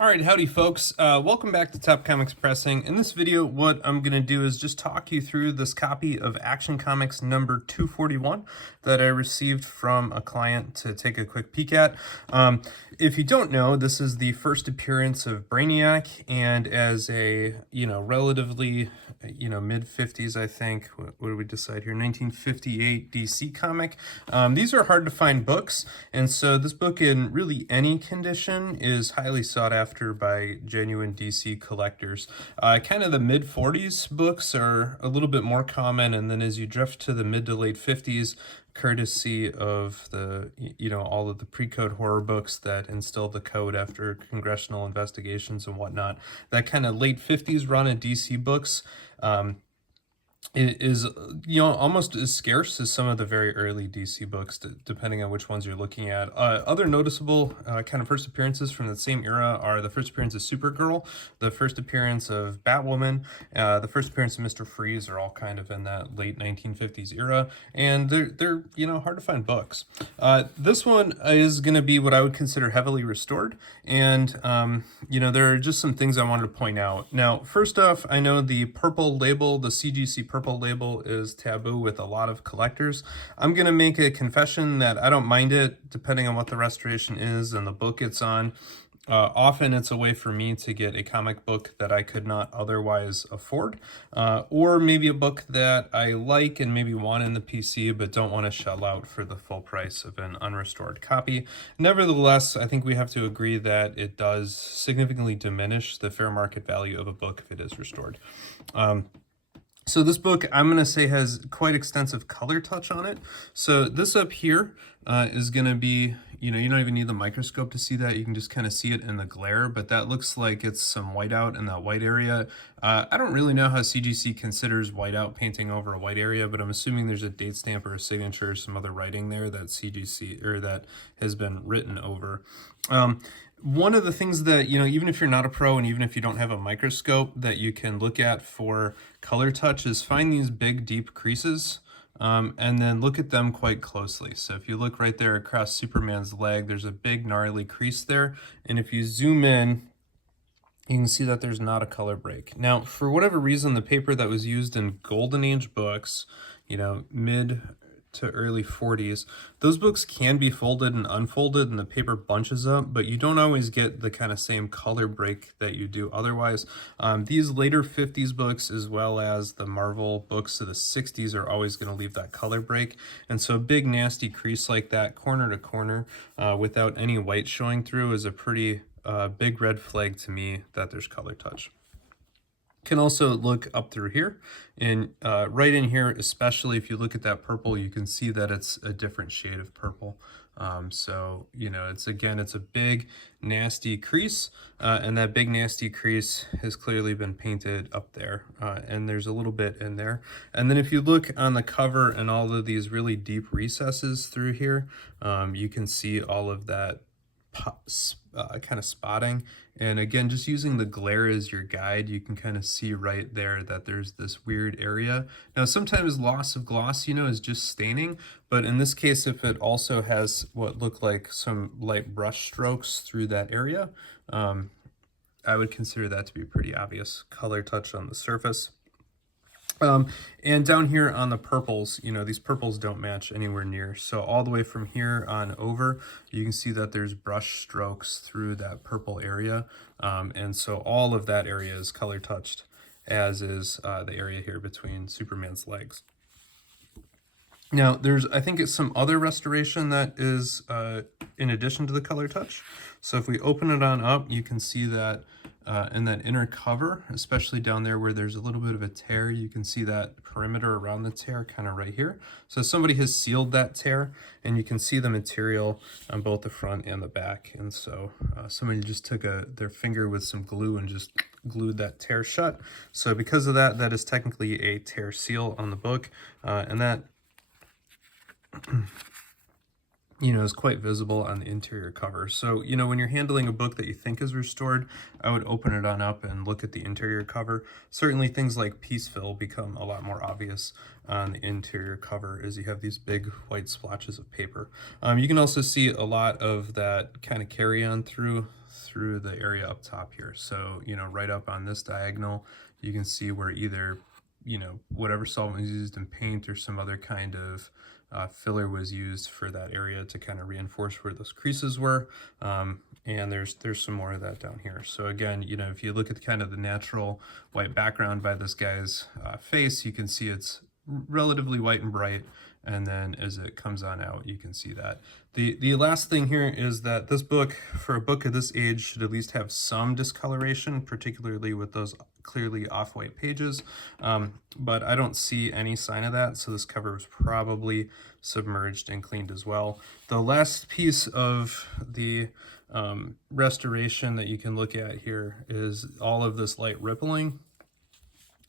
All right, howdy folks. Welcome back to Top Comics Pressing. In this video, what I'm going to do is just talk you through this copy of Action Comics number 241 that I received from a client to take a quick peek at. If you don't know, this is the first appearance of Brainiac, and as a, relatively, mid-50s, I think, what did we decide here, 1958 DC comic. These are hard to find books, and so this book in really any condition is highly sought after by genuine DC collectors. Kind of the mid-40s books are a little bit more common, and then as you drift to the mid to late 50s, courtesy of the, all of the pre-code horror books that instilled the code after congressional investigations and whatnot, that kind of late 50s run of DC books it is almost as scarce as some of the very early DC books, depending on which ones you're looking at. Other noticeable kind of first appearances from the same era are the first appearance of Supergirl, the first appearance of Batwoman, the first appearance of Mr. Freeze are all kind of in that late 1950s era, and they're hard to find books. This one is going to be what I would consider heavily restored, and there are just some things I wanted to point out. Now, first off, I know the purple label, the CGC purple label, is taboo with a lot of collectors. I'm going to make a confession that I don't mind it, depending on what the restoration is and the book it's on. Often it's a way for me to get a comic book that I could not otherwise afford, or maybe a book that I like and maybe want in the PC but don't want to shell out for the full price of an unrestored copy. Nevertheless, I think we have to agree that it does significantly diminish the fair market value of a book if it is restored. So this book, I'm going to say, has quite extensive color touch on it. So this up here is going to be, you don't even need the microscope to see that. You can just kind of see it in the glare, but that looks like it's some whiteout in that white area. I don't really know how CGC considers whiteout painting over a white area, but I'm assuming there's a date stamp or a signature or some other writing there that CGC, or that has been written over. One of the things that, even if you're not a pro and even if you don't have a microscope, that you can look at for color touch is find these big, deep creases and then look at them quite closely. So if you look right there across Superman's leg, there's a big, gnarly crease there. And if you zoom in, you can see that there's not a color break. Now, for whatever reason, the paper that was used in Golden Age books, mid to early 40s, those books can be folded and unfolded and the paper bunches up, but you don't always get the kind of same color break that you do otherwise. These later 50s books, as well as the Marvel books of the 60s, are always going to leave that color break, and so a big nasty crease like that, corner to corner, without any white showing through, is a pretty big red flag to me that there's color touch. Can also look up through here, and right in here, especially if you look at that purple, you can see that it's a different shade of purple. So it's a big nasty crease, and that big nasty crease has clearly been painted up there, and there's a little bit in there. And then if you look on the cover and all of these really deep recesses through here, you can see all of that kind of spotting. And again, just using the glare as your guide, you can kind of see right there that there's this weird area. Now, sometimes loss of gloss, is just staining, but in this case, if it also has what look like some light brush strokes through that area, I would consider that to be pretty obvious color touch on the surface. And down here on the purples, these purples don't match anywhere near. So all the way from here on over, you can see that there's brush strokes through that purple area. And so all of that area is color touched, as is the area here between Superman's legs. Now, I think it's some other restoration that is in addition to the color touch. So if we open it on up, you can see that in that inner cover, especially down there where there's a little bit of a tear, you can see that perimeter around the tear kind of right here. So somebody has sealed that tear, and you can see the material on both the front and the back. And so somebody just took their finger with some glue and just glued that tear shut. So because of that, that is technically a tear seal on the book, and that is quite visible on the interior cover. So, when you're handling a book that you think is restored, I would open it on up and look at the interior cover. Certainly things like piece fill become a lot more obvious on the interior cover as you have these big white splotches of paper. You can also see a lot of that kind of carry on through through the area up top here. So, you know, right up on this diagonal, you can see where either, you know, whatever solvent was used in paint or some other kind of filler was used for that area to kind of reinforce where those creases were. And there's some more of that down here. So again, you know, if you look at kind of the natural white background by this guy's face, you can see it's relatively white and bright, and then as it comes on out, you can see that. The last thing here is that this book, for a book of this age, should at least have some discoloration, particularly with those clearly off-white pages, but I don't see any sign of that, so this cover was probably submerged and cleaned as well. The last piece of the restoration that you can look at here is all of this light rippling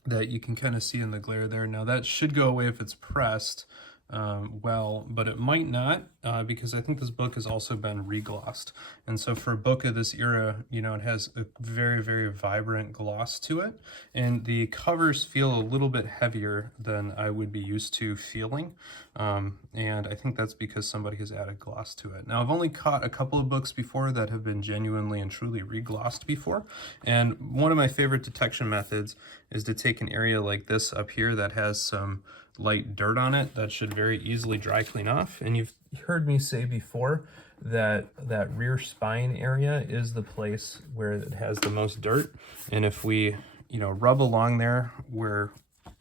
that you can kind of see in the glare there. Now that should go away if it's pressed well, but it might not, because I think this book has also been reglossed. And so for a book of this era, you know, it has a very, very vibrant gloss to it. And the covers feel a little bit heavier than I would be used to feeling. And I think that's because somebody has added gloss to it. Now, I've only caught a couple of books before that have been genuinely and truly reglossed before. And one of my favorite detection methods is to take an area like this up here that has some light dirt on it that should very easily dry clean off. And you've heard me say before that that rear spine area is the place where it has the most dirt. And if we, you know, rub along there where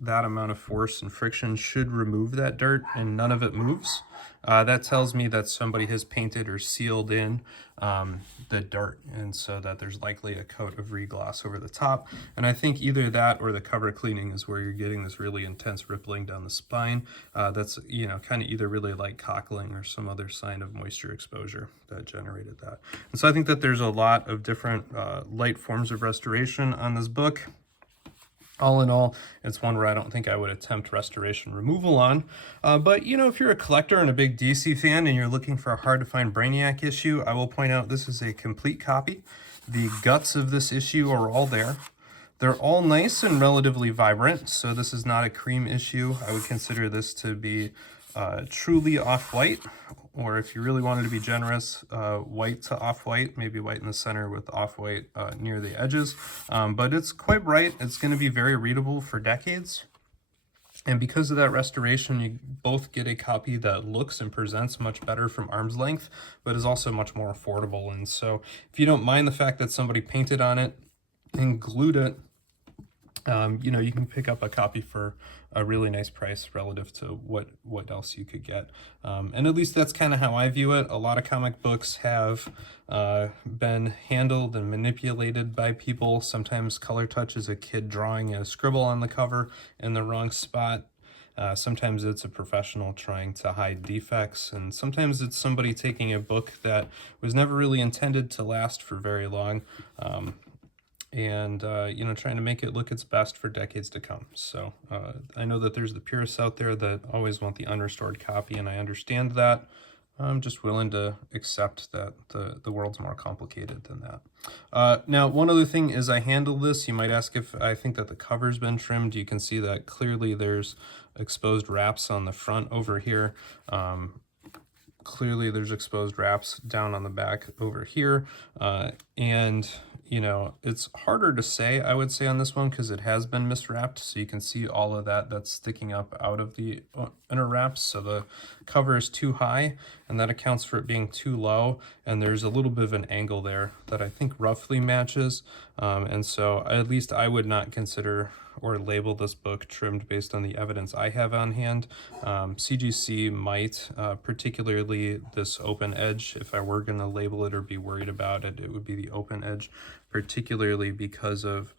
that amount of force and friction should remove that dirt and none of it moves, that tells me that somebody has painted or sealed in the dirt, and so that there's likely a coat of regloss over the top. And I think either that or the cover cleaning is where you're getting this really intense rippling down the spine. That's, you know, kind of either really light cockling or some other sign of moisture exposure that generated that. And so I think that there's a lot of different light forms of restoration on this book. All in all, it's one where I don't think I would attempt restoration removal on. But, you know, if you're a collector and a big DC fan and you're looking for a hard-to-find Brainiac issue, I will point out this is a complete copy. The guts of this issue are all there. They're all nice and relatively vibrant, so this is not a cream issue. I would consider this to be truly off-white, or if you really wanted to be generous, white to off-white, maybe white in the center with off-white near the edges. But it's quite bright. It's going to be very readable for decades. And because of that restoration, you both get a copy that looks and presents much better from arm's length, but is also much more affordable. And so if you don't mind the fact that somebody painted on it and glued it, you know, you can pick up a copy for a really nice price relative to what else you could get. And at least that's kind of how I view it. A lot of comic books have been handled and manipulated by people. Sometimes color touch is a kid drawing a scribble on the cover in the wrong spot. Sometimes it's a professional trying to hide defects, and sometimes it's somebody taking a book that was never really intended to last for very long, and you know, trying to make it look its best for decades to come. So I know that there's the purists out there that always want the unrestored copy, and I understand that. I'm just willing to accept that the world's more complicated than that. Now, one other thing is I handle this. You might ask if I think that the cover's been trimmed. You can see that clearly there's exposed wraps on the front over here. Clearly there's exposed wraps down on the back over here. And you know, it's harder to say, I would say, on this one because it has been miswrapped. So you can see all of that's sticking up out of the inner wraps. So the cover is too high, and that accounts for it being too low. And there's a little bit of an angle there that I think roughly matches. And so at least I would not consider or label this book trimmed based on the evidence I have on hand. CGC might, particularly this open edge. If I were going to label it or be worried about it, it would be the open edge, particularly because of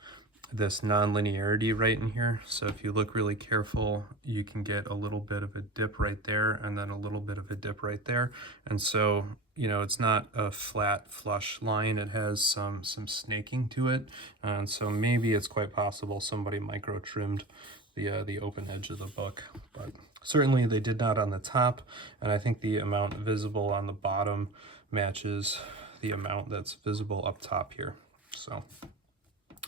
this non-linearity right in here. So if you look really careful, you can get a little bit of a dip right there and then a little bit of a dip right there. And so, you know, it's not a flat flush line. It has some snaking to it. And so maybe it's quite possible somebody micro trimmed the open edge of the book, but certainly they did not on the top. And I think the amount visible on the bottom matches the amount that's visible up top here. So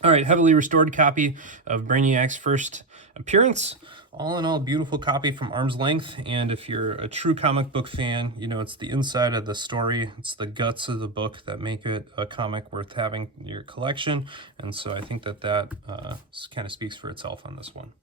All right, heavily restored copy of Brainiac's first appearance. All in all, beautiful copy from arm's length. And if you're a true comic book fan, you know, it's the inside of the story, it's the guts of the book that make it a comic worth having in your collection. And so I think that kind of speaks for itself on this one.